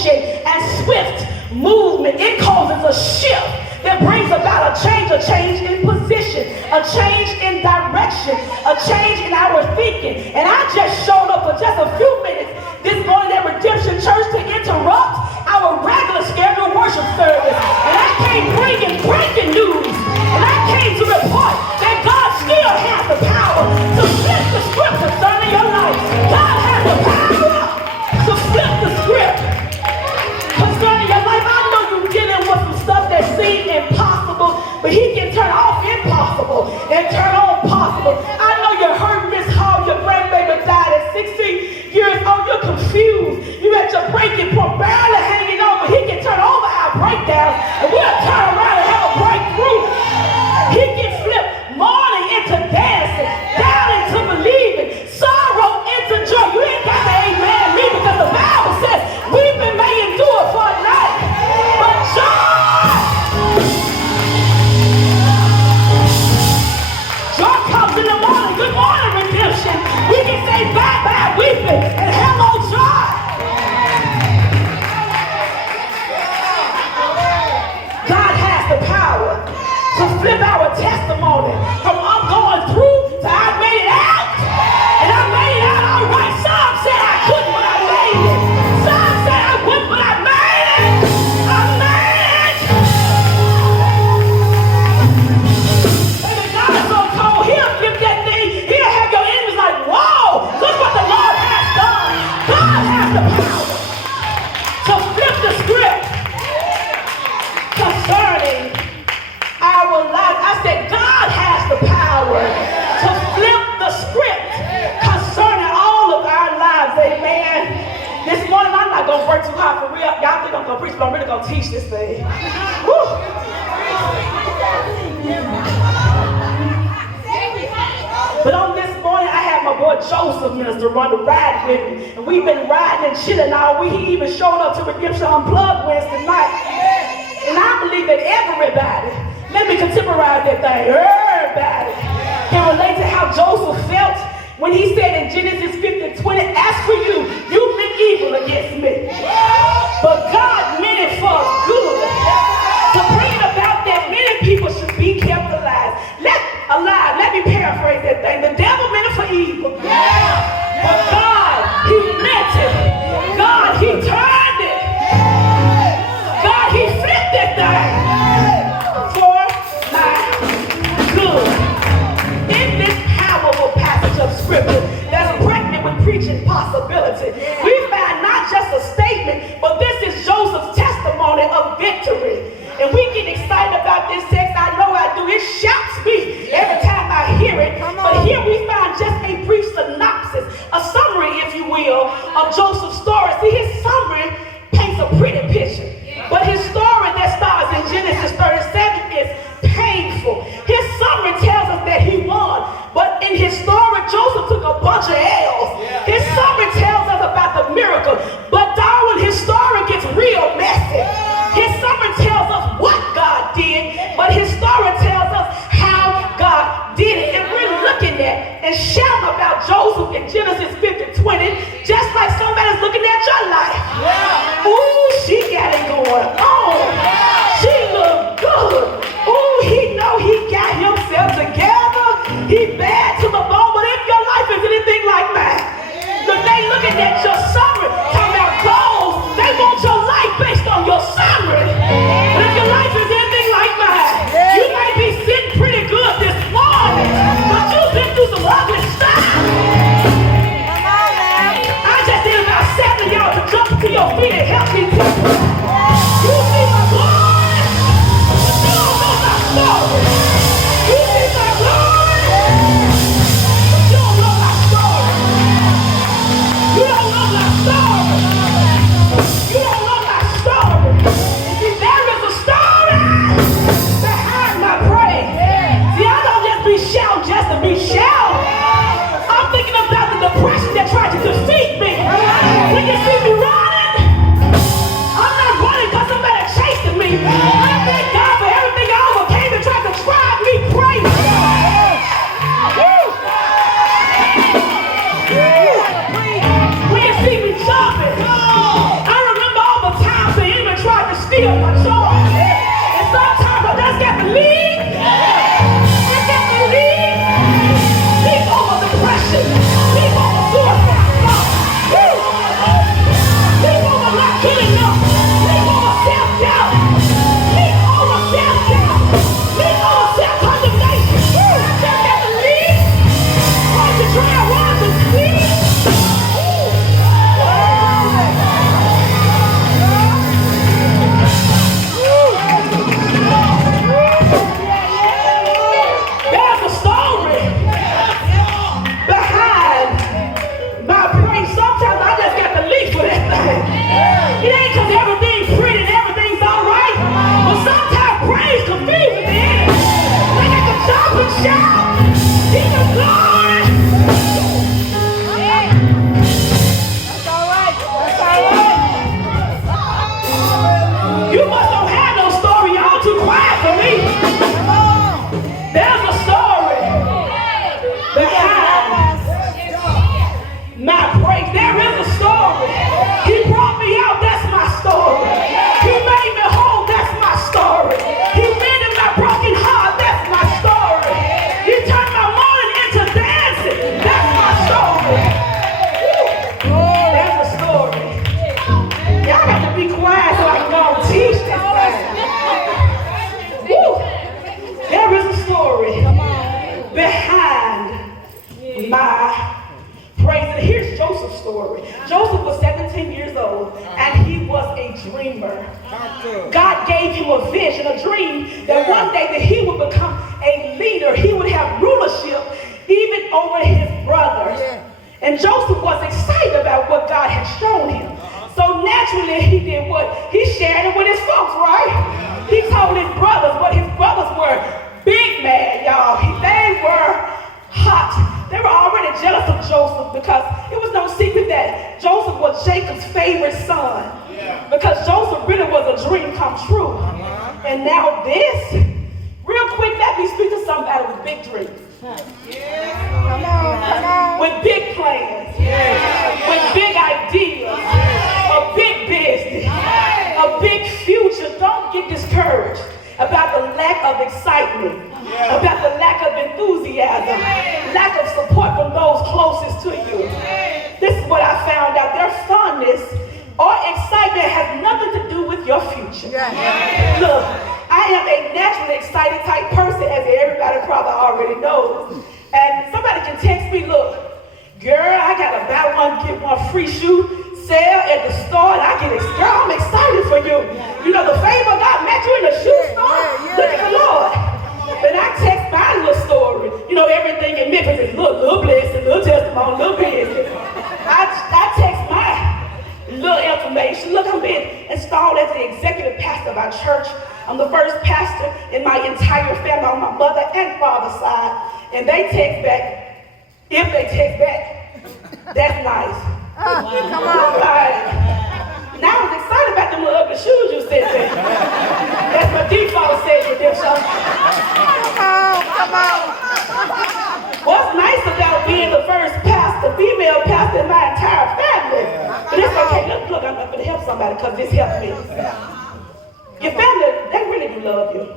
motion and swift movement. It causes a shift that brings about a change in position, a change in direction, a change in our thinking. And I just showed up for just a few minutes this morning at Redemption Church to interrupt our regular scheduled worship service. And I came bringing breaking news. And I came to report that God still has the power to flip the script concerning your life. God has the power to flip the script concerning your life. I know you're dealing with some stuff that seems impossible, but He can turn off impossible and turn on possible. I know you heard Miss Hall, your grandbaby died at 16 years old. You're confused. You're at your breaking point, barely hanging on, but He can turn over our breakdowns, and we'll turn around and have a breakthrough. He can flip mourning into dancing, down into believing, sorrow into joy. You ain't got to amen me, because the Bible says weeping may endure for a night, but joy comes in the morning. Good morning, redemption. We can say bye-bye weeping and hello joy. God has the power to flip our testimony from I'm going through to I made it out. And I made it out all right. Some said I couldn't, but I made it. Some said I wouldn't, but I made it. I made it. Baby, God is so cold. He'll flip that thing. He'll have your enemies like, whoa, look what the Lord has done. God has the power to flip the script concerning our life. I said God has the power to flip the script concerning all of our lives. Amen. This morning I'm not going to work too hard for real. Y'all think I'm going to preach, but I'm really going to teach this thing. Woo. But on this morning I have my boy Joseph Minister run the ride with me. And we've been riding and chilling all week. He even showed up to Redemption Unplugged Wednesday night. And I believe that everybody, let me contemporize that thing, everybody can relate to how Joseph felt when he said in Genesis 50:20, as for you, you meant evil against me, but God meant it for good, to bring it about that many people should be kept alive. Let me paraphrase that thing. The devil meant it for evil, but God, He meant it. God, He turned it. God, He flipped that thing for my good. In this powerful passage of scripture that's pregnant with preaching possibility, we find not still my joy. And sometimes I just got to leave. I got to leave over depression, leave over suicide thoughts, leave over not killing up, leave over self-doubt, leave over self-doubt, leave over self-condemnation. I just got to leave. Why don't you try and rise and sleep? There's a story behind my praise. Sometimes I just got to leap for that thing. It ain't because everything's pretty and everything's all right, but sometimes praise confuses the enemy. I got to jump and shout. Give him glory. That's all right. That's all right. You must don't have no story. Y'all too quiet for me. There's a story behind my praise. There is a story. He brought me out. That's my story. He made me whole. That's my story. He mended my broken heart. That's my story. He turned my mourning into dancing. That's my story. There's a story. Y'all got to be quiet so I can go and teach this thing. Woo. There is a story behind my praise. And here's Joseph's story. Joseph was 17 years old and he was a dreamer. God gave him a vision, a dream that one day that he would become a leader. He would have rulership even over his brothers. And Joseph was excited about what God had shown him. So naturally he did what? He shared it with his folks, right? He told his brothers, but his brothers were big mad, y'all. They were hot. They were already jealous of Joseph because it was no secret that Joseph was Jacob's favorite son. Because Joseph really was a dream come true. And now this, real quick, let me speak to somebody with big dreams. Come on. With big plans. With big ideas. A big business. A big future. Don't get discouraged about the lack of excitement, about the lack of enthusiasm, lack of support from those closest to you. This is what I found out. Their fondness or excitement has nothing to do with your future. Look, I am a naturally excited type person, as everybody probably already knows. And somebody can text me, look, girl, I got a buy one, get one free shoe sale at the store, and I get excited. Girl, I'm excited for you. You know, the favor God met you in the shoe store. Look at the Lord. But I text my little story. You know, everything in Memphis is little blessing, little testimony, little business. I text my little information. Look, I'm being installed as the executive pastor of our church. I'm the first pastor in my entire family on my mother and father's side. And they text back. If they text back, that's nice. Come on. Now I was excited about them little ugly shoes you said there. That's my default said with them shoes. Come on. What's nice about being the first pastor, female pastor in my entire family? But it's okay. Look, I'm going to help somebody because this helped me. Your family, they really do love you.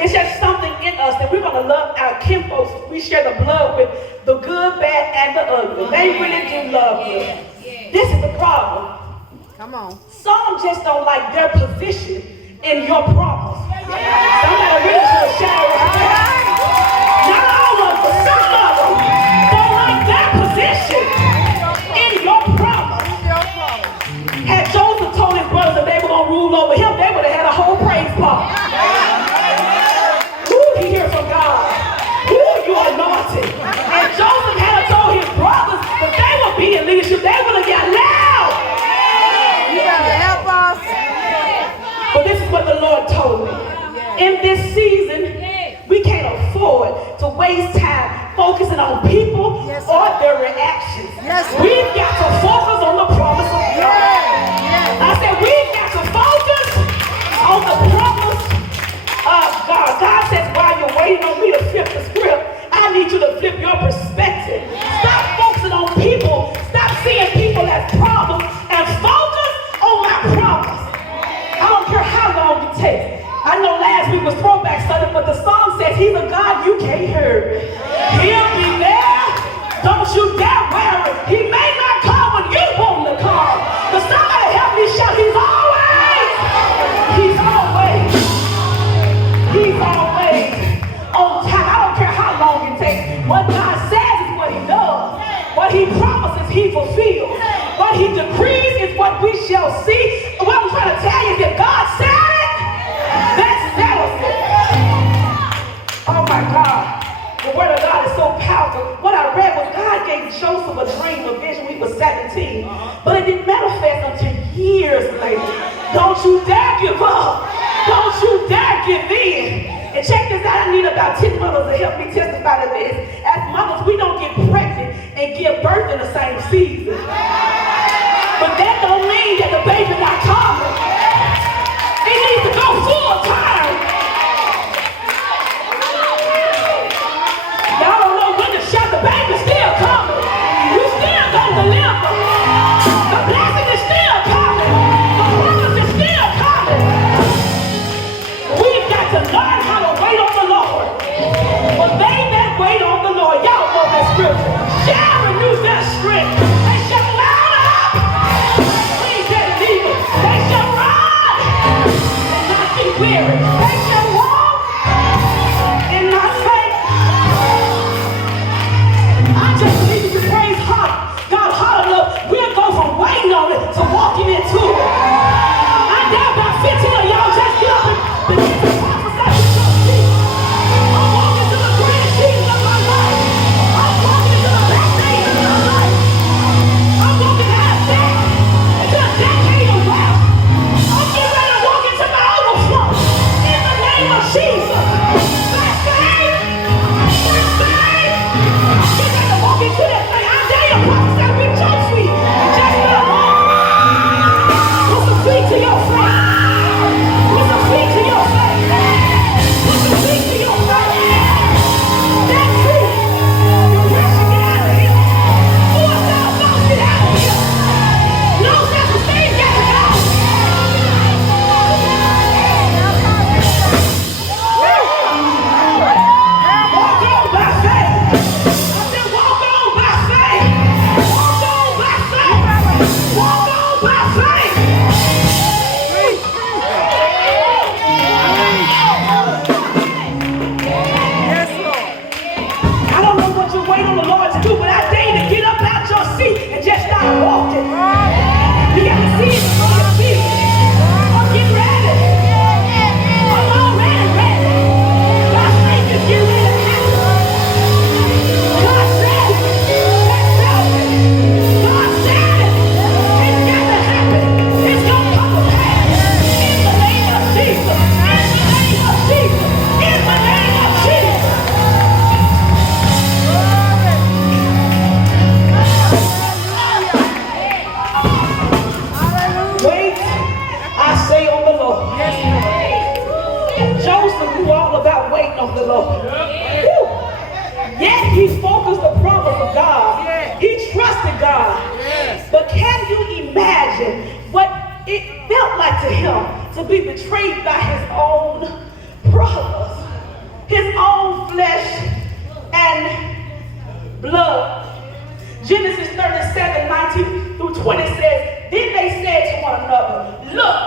It's just something in us that we're going to love our kinfolks. We share the blood with the good, bad, and the ugly. They really do love you. This is the problem. Come on. Some just don't like their position in your promise. Somebody really should have shouted right there. Not all of them, but some of them don't like their position in your promise. Had Joseph told his brothers that they were going to rule over him, they would have had a whole praise party. Ooh, he hears from God. Ooh, you anointed. And Joseph had told his brothers that they would be in leadership. They would have got loud. You gotta help us. But this is what the Lord told me. In this season, we can't afford to waste time focusing on people or their reactions. We've got to focus on the promise of God. I said we've got to focus on the promise of God. God says while you're waiting on me to flip the script, I need you to flip your perspective. Stop focusing on people. Stop seeing people as problems and focus on my promise. I don't care can't hurry. He'll be there. Don't you dare worry. He may not come when you want him to come. But somebody help me shout, he's always on time. I don't care how long it takes. What God says is what he does. What he promises, he fulfills. What he decrees is what we shall see. What I'm trying to tell you is that God said it, that settles it. Oh my God. The word of God is so powerful. What I read was God gave Joseph a dream, a vision when he was 17. But it didn't manifest until years later. Don't you dare give up. Don't you dare give in. And check this out, I need about 10 mothers to help me testify to this. As mothers, we don't get pregnant and give birth in the same season. But that don't mean that the baby not coming. It needs to go full time. Y'all don't know when to shout, the baby's still coming. You still gonna deliver. The blessing is still coming. The promise is still coming. We've got to learn how to wait on the Lord. But they that wait on the Lord, y'all know that scripture, shall renew their strength. They shall mount up. Please get leave it. They shall run and not be weary. They shall walk and not faint. I just need you to praise God hard enough. We'll go from waiting on it to walking into it. I dare about 15 of y'all just get up and begin to prophesy to your feet. I'm walking to the greatest season of my life. I'm walking into the best days of my life. I'm walking out of debt into a decade of wealth. I'm getting ready to walk into my overflow in the name of Jesus. That's faith. That's faith. Get ready to walk into that thing. I dare you to prophesy with your feet. And just let them walk. Put some feet to your faith. Put some feet to your faith. Put some feet to your faith. That's it. Depression, get out of here. Suicide thoughts, get out of here. Low self-esteem, get it out. Walk on by faith. I said walk on by faith. Walk on by faith. Walk on by faith. I don't know what you wait on the Lord to do, but I dare you to get up out your seat and just start walking. You got to see it before you feel it. Oh, get ready. I'm already ready. God's faith is getting ready to happen. God said it. Let's tell it. God said it. It's got to happen. It's going to come to pass. In the name of Jesus. In the name of Jesus. In the name of Jesus. Wait, I say on the Lord. Joseph knew all about waiting on the Lord. Woo. Yet he focused the promise of God. He trusted God. But can you imagine what it felt like to him to be betrayed by his own brothers, his own flesh and blood? Genesis 37:19-20 says, then they said to one another, look,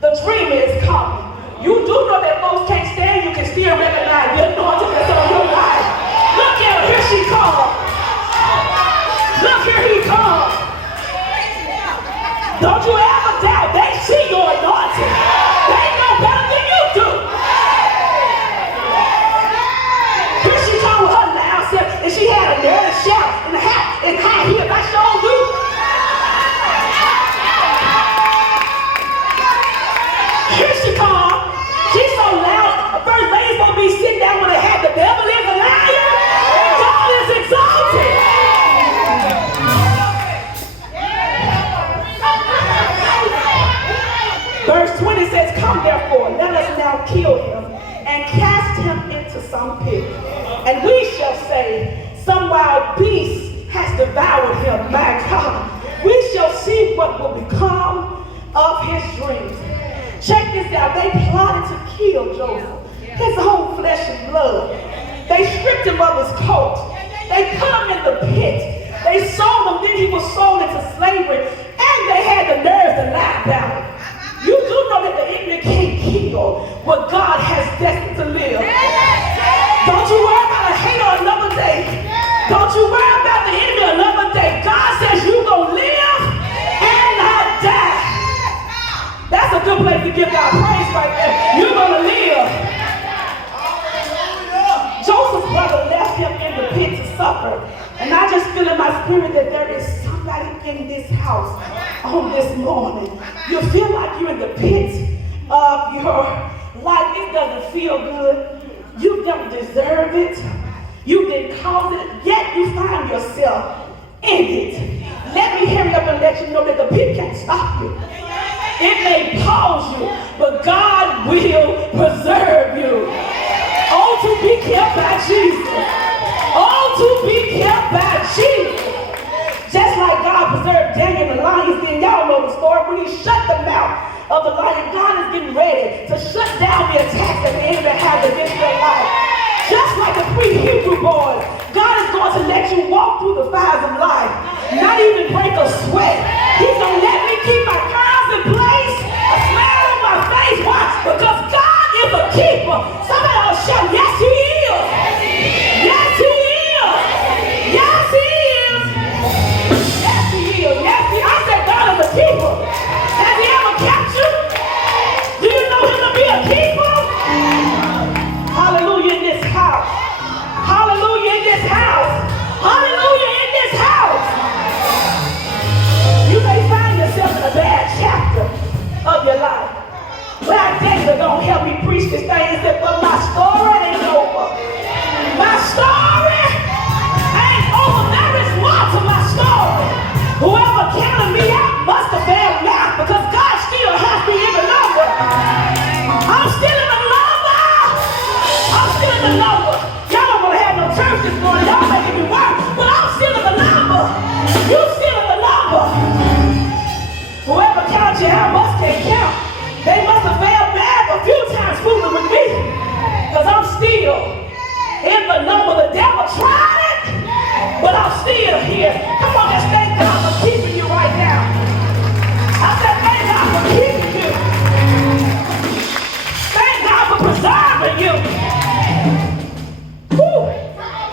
the dream is coming. You do know that folks can't stand you, can still recognize the anointing that's on your life. Look at her, here she comes. Look, here he comes. Don't you ever doubt, they see your anointing. They know better than you do. Here she comes with her loud self, and she had a nervous shout and a hat and high heels. I sure do. Here she comes. She's so loud. First lady's gonna be sitting down with a hat. The devil is a liar. God is exalted. Verse 20 says, come therefore, let us now kill him and cast him into some pit. And we shall say, some wild beast has devoured him. My God. We shall see what will become of his dreams. Check this out. They plotted to kill Joseph, his own flesh and blood. They stripped him of his coat. They put him in the pit. They sold him, then he was sold into slavery, and they had the nerve to lie about it. You do know that the enemy can't kill what God has destined to live. Don't you worry about a hater another day. Don't you worry about the enemy another day. God says you're going to live and not die. That's a good place to give God praise right there. You're going to live. Joseph's brother left him in the pit to suffer. And I just feel in my spirit that there is somebody in this house on this morning. You feel like you're in the pit of your life. It doesn't feel good. You don't deserve it. You didn't cause it. Yet you find yourself in it. Let me hurry up and let you know that the pit can't stop you. It may pause you, but God will preserve you. Oh, to be kept by Jesus. Oh, to be kept by Jesus. Just like God preserved Daniel and the lions den. Y'all know the story. When he shut the mouth of the lion, God is getting ready to shut down the attacks that the enemy has against their life. Just like the 3 Hebrew boys, God is going to let you walk through the fires of life, not even break a sweat. He's going to let me keep my curls in place, a smile on my face. Why? Because God is a keeper. Somebody else shout, yes, he is. Yes, he is. Yes, he is. Yes, he is. Yes, he is. I said God is a keeper. Has he ever kept you? Do you know him to be a keeper? Hallelujah in this house. Hallelujah in this house. Hallelujah in this house. You may find yourself in a bad chapter of your life. Well, David gonna help me preach this thing. He said, but my story ain't over. My story ain't over. There is more to my story. Whoever counted me out must have failed now, because God still has me in the number. I'm still in the number. I'm still in the number. Y'all don't want to have no church this morning. Y'all making me work, but I'm still in the number. You still in the number. Whoever counted you out must can't count. They must have failed back a few times fooling with me, because I'm still in the number. The devil tried it, but I'm still here. Come on, just thank God for keeping you right now. I said thank God for keeping you. Thank God for preserving you. Woo.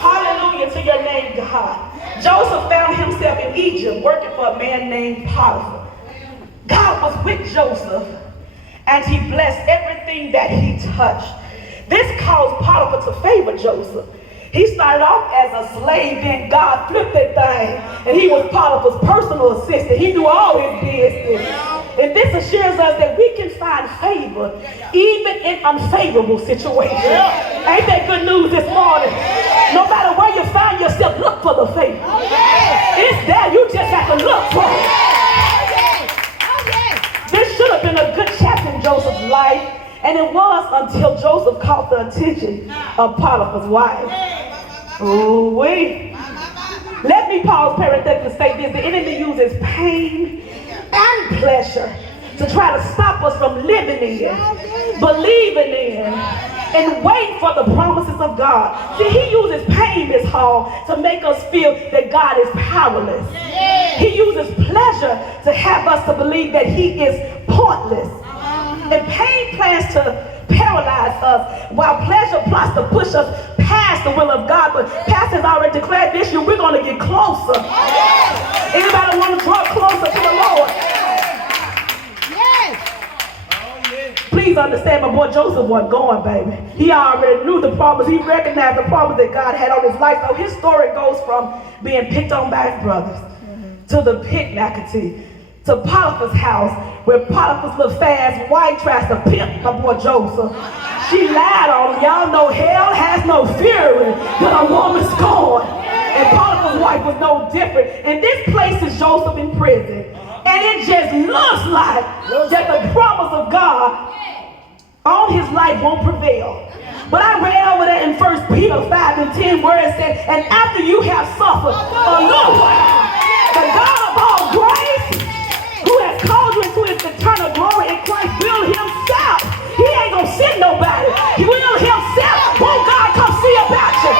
Hallelujah to your name, God. Joseph found himself in Egypt working for a man named Potiphar. God was with Joseph, and he blessed everything that he touched. This caused Potiphar to favor Joseph. He started off as a slave, then God flipped that thing, and he was Potiphar's personal assistant. He knew all his business. And this assures us that we can find favor even in unfavorable situations. Ain't that good news this morning? No matter where you find yourself, look for the favor. It's there. You just have to look for it. This should have been a good chapter in Joseph's life, and it was until Joseph caught the attention of Potiphar's wife. Ooh-wee. Let me pause parenthetically to say this. The enemy uses pain and pleasure to try to stop us from living in, believing in, and waiting for the promises of God. See, he uses pain, Miss Hall, to make us feel that God is powerless. He uses pleasure to have us to believe that he is pointless. And pain plans to paralyze us, while pleasure plots to push us past the will of God. But Pastor's already declared this year we're going to get closer. Anybody want to draw closer to the Lord? Please understand, my boy Joseph wasn't going, baby. He already knew the problems. He recognized the problems that God had on his life. So his story goes from being picked on by his brothers to the pit, Macatee, to Potiphar's house, where Potiphar's little fast wife tries to pimp my boy Joseph. She lied on him. Y'all know hell has no fury but a woman scorned. And Potiphar's wife was no different. And this places Joseph in prison. And it just looks like that the promise of God on his life won't prevail. But I read over there in 1 Peter 5 and 10 where it said, and after you have suffered a little while, the God of all grace, who has called you into his eternal glory in Christ, will himself. He ain't gonna send nobody. He will himself. Won't God come see about you?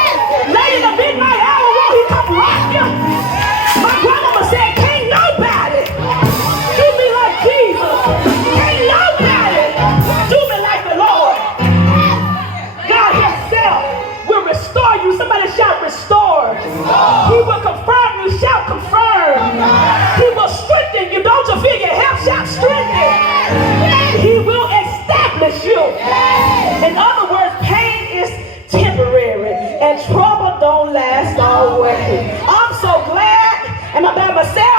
myself.